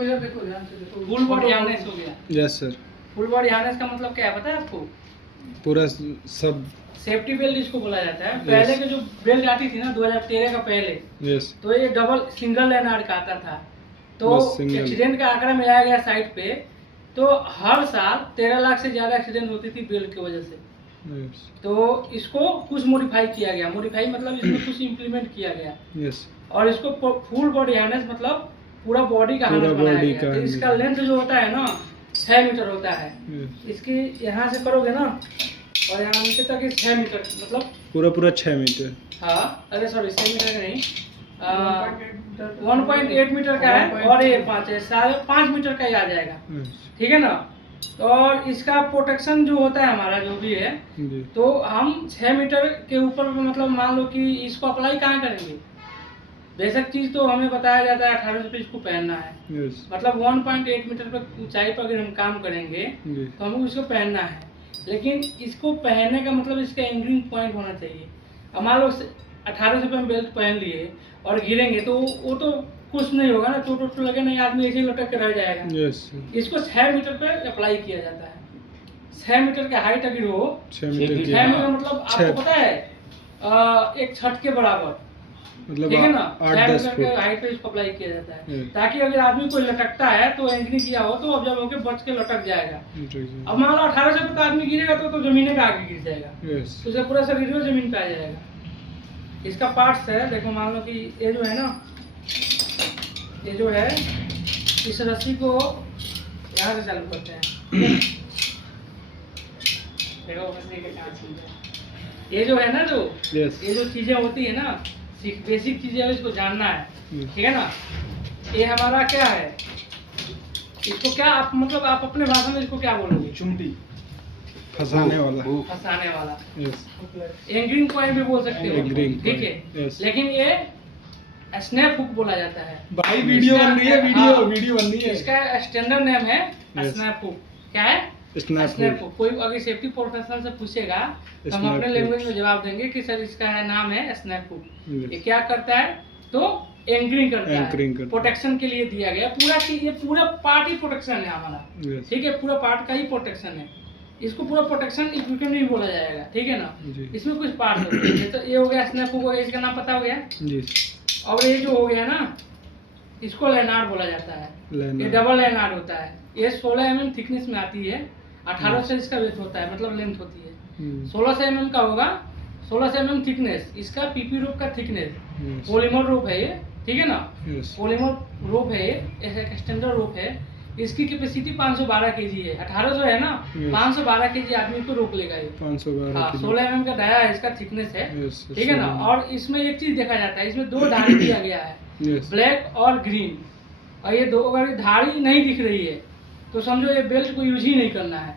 देखो ध्यान से देखो, फुल बॉडी हार्नेस हो गया। Yes sir. Full body harness का मतलब क्या है पता है आपको? पूरा सब। सेफ्टी बेल्ट इसको बोला जाता है। पहले के जो बेल्ट आती थी ना 2013 का पहले, यस, तो ये डबल सिंगल लेनार्ड का आता था। तो बस single। एक्सीडेंट का आंकड़ा मिलाया गया साइट पे, तो हर साल 13 लाख से ज्यादा एक्सीडेंट होती थी बेल्ट की वजह से। यस, तो इसको कुछ मॉडिफाई किया गया। मॉडिफाई मतलब इसमें कुछ इम्प्लीमेंट किया गया, यस। और इसको फुल बॉडी हार्नेस मतलब पूरा बॉडी का पूरा हार्नेस बनाया body गया। का तो इसका harness। लेंथ जो होता है ना 6 मीटर होता है। Yes। इसकी यहाँ से करोगे ना और यहाँ नीचे तक 6 मीटर मतलब पूरा 6 मीटर। हाँ, अरे सॉरी 6 मीटर का नहीं, 1.8 मीटर का है, और ये 5 है, 5.5 मीटर का ही आ जाएगा। ठीक है ना। और इसका प्रोटेक्शन जो होता है हमारा जो भी है, तो हम 6 मीटर के ऊपर मतलब मान लो कि इसको अप्लाई कहाँ करेंगे। बेसिक चीज तो हमें बताया जाता है 18 पे इसको पहनना है। मतलब 1.8 मीटर पर ऊंचाई पर अगर हम काम करेंगे तो हमें इसको पहनना है। लेकिन इसको पहनने का मतलब इसका एंगरिंग पॉइंट होना चाहिए। अब मान लो 18 पे हम बेल्ट पहन लिए और गिरेंगे तो वो तो कुछ नहीं होगा ना, चोट लगे नहीं, आदमी ऐसे ही लटक के रह जाएगा। इसको 6 मीटर पे अप्लाई किया जाता है। 6 मीटर का हाइट अगर हो, 6 मीटर मतलब आपको पता है एक छत के बराबर, मतलब ठीक है ना। 8-10 फुट के हाइट पे इसको अप्लाई किया जाता है, ताकि अगर आदमी कोई लटकता है तो एंट्री किया हो तो ऑब्जर्व होकर बच के लटक जाएगा। अब मान लो 18 से तो आदमी गिरेगा तो जमीन पे आगे गिर जाएगा, तो उसे पूरा शरीर में जमीन पे आ जाएगा। इसका पार्ट्स है, देखो मान लो कि ये जो है ना, ये जो है इस रस्सी को यहाँ से चालू करते हैं। देखो ये जो है ना, जो ये जो चीजें होती है ना, बेसिक चीजें इसको जानना है, ठीक है ना। ये हमारा क्या है, इसको क्या आप मतलब आप अपने भाषा में इसको क्या बोलोगे? चुंडी, फंसाने वाला। फंसाने वाला, एंगरिंग पॉइंट भी बोल सकते हो, ठीक है। लेकिन ये स्नैप हुक बोला जाता है। भाई वीडियो बन रही है, वीडियो बन रही है। इसका स्टैंडर्ड नेम है स्नैप हुक। क्या है? Snap hook. कोई अगर सेफ्टी प्रोफेशनल से पूछेगा तो हम अपने लैंग्वेज में जवाब देंगे कि सर इसका है नाम है स्नैप हुक। ये क्या करता है तो एंकरिंग करता है, प्रोटेक्शन के लिए दिया गया पूरा चीज। ये पूरा पार्ट ही प्रोटेक्शन है हमारा, ठीक है। पूरा पार्ट का ही प्रोटेक्शन है। इसको पूरा प्रोटेक्शन इक्विपमेंट नहीं बोला जाएगा, ठीक है ना। इसमें कुछ पार्ट होते हैं। तो ये हो गया स्नैप हुक हो गया, इसका नाम पता हो गया। और ये जो हो गया ना, इसको लेनार्ड बोला जाता है। ये डबल लेनार्ड होता है। ये 16 mm थिकनेस में आती है। 18 से इसका वेट होता है, मतलब लेंथ होती है। 16 mm का होगा, 16 mm थिकनेस। इसका पीपी रोप का थिकनेस, पॉलीमर रोप है ये, ठीक है ना। पॉलीमर रोप है ये, एक्सटेंडर रोप है। इसकी कैपेसिटी 512 kg है। 18 जो है ना, 512 kg आदमी को रोक लेगा ये। 16 mm का डाया है, इसका थिकनेस है, ठीक है ना। और इसमें एक चीज देखा जाता है, इसमें 2 धारी दिया गया है, ब्लैक और ग्रीन। और ये 2 अगर धारी नहीं दिख रही है तो समझो ये बेल्ट को यूज ही नहीं करना है।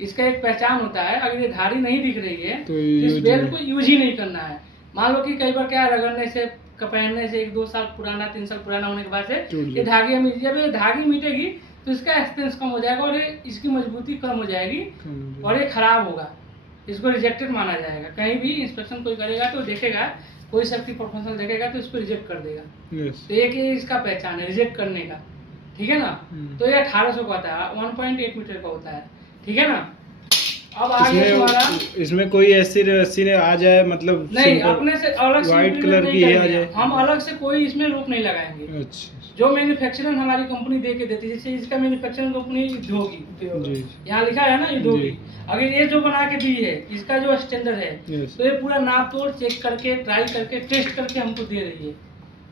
इसका एक पहचान होता है, अगर ये धारी नहीं दिख रही है तो इस बेल्ट को यूज ही नहीं करना है। मान लो कि कई बार क्या रगड़ने से, पहनने से 1-2 साल पुराना, 3 साल पुराना होने के बाद से ये धागे जब ये धागी मिटेगी तो इसका एक्सपेंस कम हो जाएगा और इसकी मजबूती कम हो जाएगी और ये खराब होगा। इसको रिजेक्टेड माना जाएगा। कहीं भी इंस्पेक्शन कोई करेगा तो देखेगा, कोई सेफ्टी प्रोफेशनल देखेगा तो इसको रिजेक्ट कर देगा। तो एक इसका पहचान है रिजेक्ट करने का, ठीक है ना। तो ये 1800 का होता है, 1.8 मीटर का होता है, ठीक है ना। अब आगे तुम्हारा इसमें कोई ऐसी रस्सी आ जाए, मतलब नहीं, अपने से अलग से व्हाइट कलर की है आ जाए, हम अलग से कोई इसमें रोक नहीं लगाएंगे। अच्छा। जो मैन्युफैक्चरिंग हमारी कंपनी दे के देती है, जैसे इसका मैन्युफैक्चरिंग कंपनी उद्योगी, यहाँ लिखा है ना उद्योगी। अगर ये जो बना के दी है, इसका जो स्टैंडर्ड है, तो ये पूरा नाप तोड़ चेक करके, ट्राई करके, टेस्ट करके हमको दे रही है।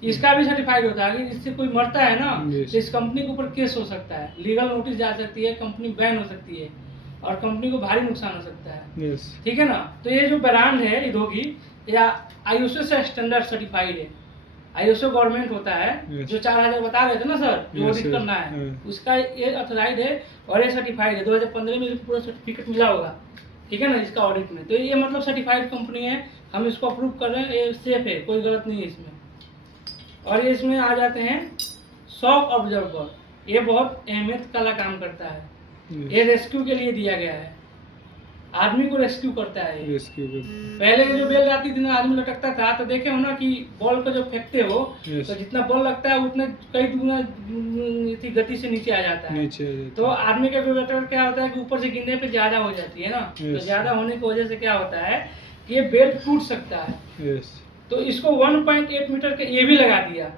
इसका भी सर्टिफाइड होता है। अगर इससे कोई मरता है ना तो इस कंपनी के ऊपर केस हो सकता है, लीगल नोटिस जा सकती है, कंपनी बैन हो सकती है और कंपनी को भारी नुकसान हो सकता है, ठीक है ना। तो ये जो ब्रांड है इडोगी, या आईएसओ से स्टैंडर्ड सर्टिफाइड है। आईएसओ गवर्नमेंट होता है, जो 4000 बता रहे थे ना सर, जो ऑडिट करना है, उसका ये ऑथराइज है और ये सर्टिफाइड है। 2015 में पूरा सर्टिफिकेट मिला होगा, ठीक है ना, इसका ऑडिट में। तो ये मतलब सर्टिफाइड कंपनी है, हम इसको अप्रूव कर रहे हैं, ये सेफ है, कोई गलत नहीं है इसमें। और ये इसमें आ जाते हैं शॉक ऑब्जर्वर। ये बहुत अहमियत वाला काम करता है। ये रेस्क्यू के लिए दिया गया है। आदमी को रेस्क्यू करता है ये। रेस्क्यू कर। पहले जो बेल आती थी ना, आदमी लटकता था, तो देखे हो ना कि बॉल को जब फेंकते हो तो जितना बॉल लगता है उतना कई गुना इतनी गति से नीचे आ जाता है। नीचे आ जाता है। तो आदमी का विब्रेटर क्या होता है कि ऊपर से गिरने पे ज्यादा हो जाती है ना, तो ज्यादा होने की वजह से क्या होता है कि ये बेल्ट टूट सकता है। तो इसको 1.8 मीटर का ये भी लगा दिया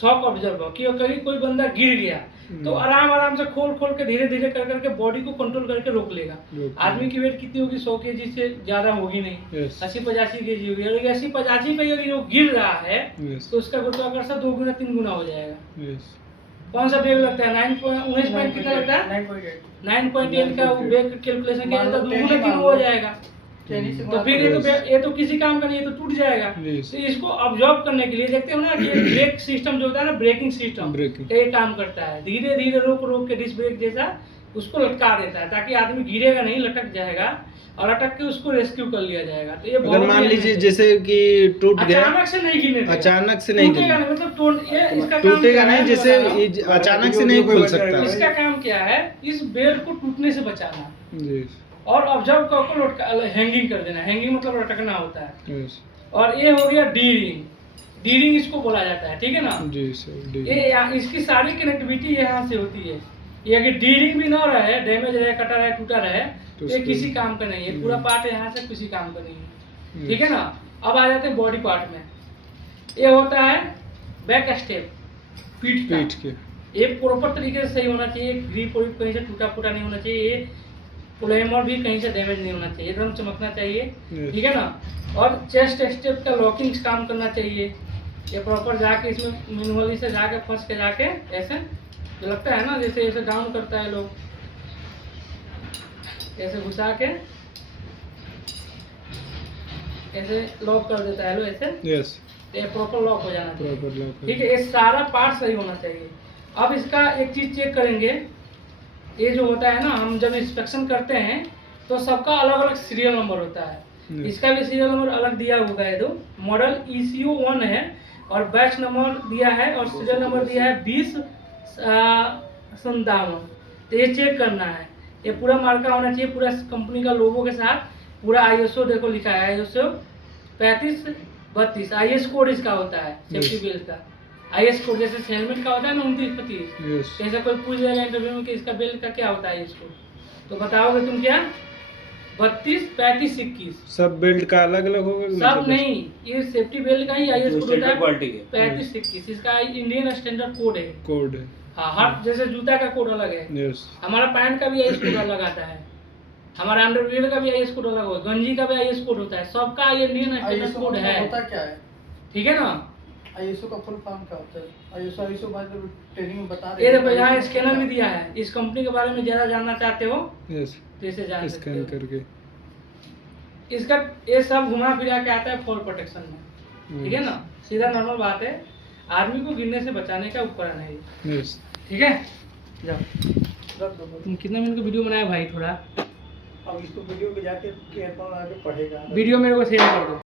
शॉक ऑब्जर्वर कि कहीं कोई बंदा गिर गया तो आराम से खोल के धीरे धीरे कर करके बॉडी को कंट्रोल करके रोक लेगा। आदमी की वेट कितनी होगी? 100 केजी से ज्यादा होगी नहीं, 80-85 केजी होगी। और 80-85 पे यदि वो गिर रहा है तो उसका गुरुत्वाकर्षण 2 गुना 3 गुना हो जाएगा। कौन सा ब्रेक लगता है? 19 पॉइंट कितना लगता है? 9.8 का ब्रेक कैलकुलेशन किया जाता है, 2 गुना 3 हो जाएगा। तो फिर ये तो किसी काम का नहीं, ये तो टूट जाएगा। तो इसको ऑब्जर्व करने के लिए देखते हो ना कि ब्रेक सिस्टम जो होता है ना, ब्रेकिंग सिस्टम ये काम करता है। धीरे धीरे रोक के डिस्क ब्रेक जैसा उसको लटका देता है ताकि आदमी गिरेगा नहीं, लटक जाएगा और लटक के उसको रेस्क्यू कर लिया जाएगा। तो ये अगर मान लीजिए जैसे कि टूट गया, अचानक से नहीं गिरने, अचानक से नहीं टूटेगा नहीं, मतलब इसका टूटेगा नहीं, जैसे अचानक से नहीं खुल सकता। इसका काम क्या है? इस बेल्ट को टूटने से बचाना और ऑब्जर्व करके हैंगिंग कर देना। हैंगिंग मतलब लटकना होता है। और ये हो गया डी रिंग। डी रिंग इसको बोला जाता है, ठीक है ना जी सर। ये इसकी सारी कनेक्टिविटी यहाँ से होती है। ये अगर डी रिंग भी ना रहे, डैमेज रहे, कटा रहे, टूटा रहे तो ये किसी काम का नहीं है। पूरा पार्ट यहाँ से किसी काम का नहीं है, ठीक है ना। अब आ जाते हैं बॉडी पार्ट में। ये होता है बैक स्टेप, पीठ के। ये प्रॉपर तरीके से सही होना चाहिए, ग्रिप कहीं से टूटा फूटा नहीं होना चाहिए, ये प्लेमर भी कहीं से डैमेज नहीं होना चाहिए, एकदम चमकना चाहिए, ठीक है ना। और चेस्ट स्टेप का लॉकिंग काम करना चाहिए। ये प्रॉपर जाके इसमें मैनुअली से जाके फंस के जाके ऐसे जो लगता है ना, जैसे ऐसे डाउन करता है लोग, ऐसे घुसा के ऐसे लॉक कर देता है लो ऐसे। ये प्रॉपर लॉक हो जाना चाहिए, ठीक है। ये सारा पार्ट सही होना चाहिए। अब इसका एक चीज चेक करेंगे, ये जो होता है ना, हम जब इंस्पेक्शन करते हैं तो सबका अलग अलग सीरियल नंबर होता है। इसका भी सीरियल नंबर अलग दिया हुआ है। दो मॉडल ECU 1 है और बैच नंबर दिया है और सीरियल नंबर दिया है 2057। तो ये चेक करना है, ये पूरा मार्का होना चाहिए, पूरा कंपनी का लोगो के साथ, पूरा ISO देखो लिखा है, ISO 3532 IS कोड इसका होता है सेफ्टी बेल्ट का। IS कोड जैसे हेलमेट का होता है ना 29-25, ऐसा कोई पूछ जाएगा इंटरव्यू में कि इसका बेल्ट का क्या होता है IS कोड, तो बताओगे तुम क्या? 32-35-21। सब बेल्ट का अलग अलग होगा? सब नहीं, ये सेफ्टी बेल्ट का ही IS कोड होता है 35-21। इसका इंडियन स्टैंडर्ड कोड है। हाँ, हर जैसे जूता का कोड अलग है, हमारा पैंट का भी IS कोड अलग आता है, हमारा अंडरवियर का भी IS कोड अलग होगा, गंजी का भी IS कोड होता है, सबका इंडियन स्टैंडर्ड कोड है। होता क्या है, ठीक है ना। ISO का फुल फॉर्म क्या होता है? ISO बाद ट्रेनिंग में बता रहे हैं। ये देखो यहाँ स्कैनर भी दिया है। इस कंपनी के बारे में ज़्यादा जानना चाहते हो तो इसे जान स्कैन करके इसका ये सब घुमा फिरा के आता है फॉल प्रोटेक्शन में, ठीक है ना। सीधा नॉर्मल बात है, आर्मी को गिरने से बचाने का उपकरण है ये, ठीक है। जाओ, तुम कितना मिनट का वीडियो बनाया भाई? थोड़ा अब इसको वीडियो पे जाके पढ़ेगा, वीडियो मेरे को शेयर कर दो।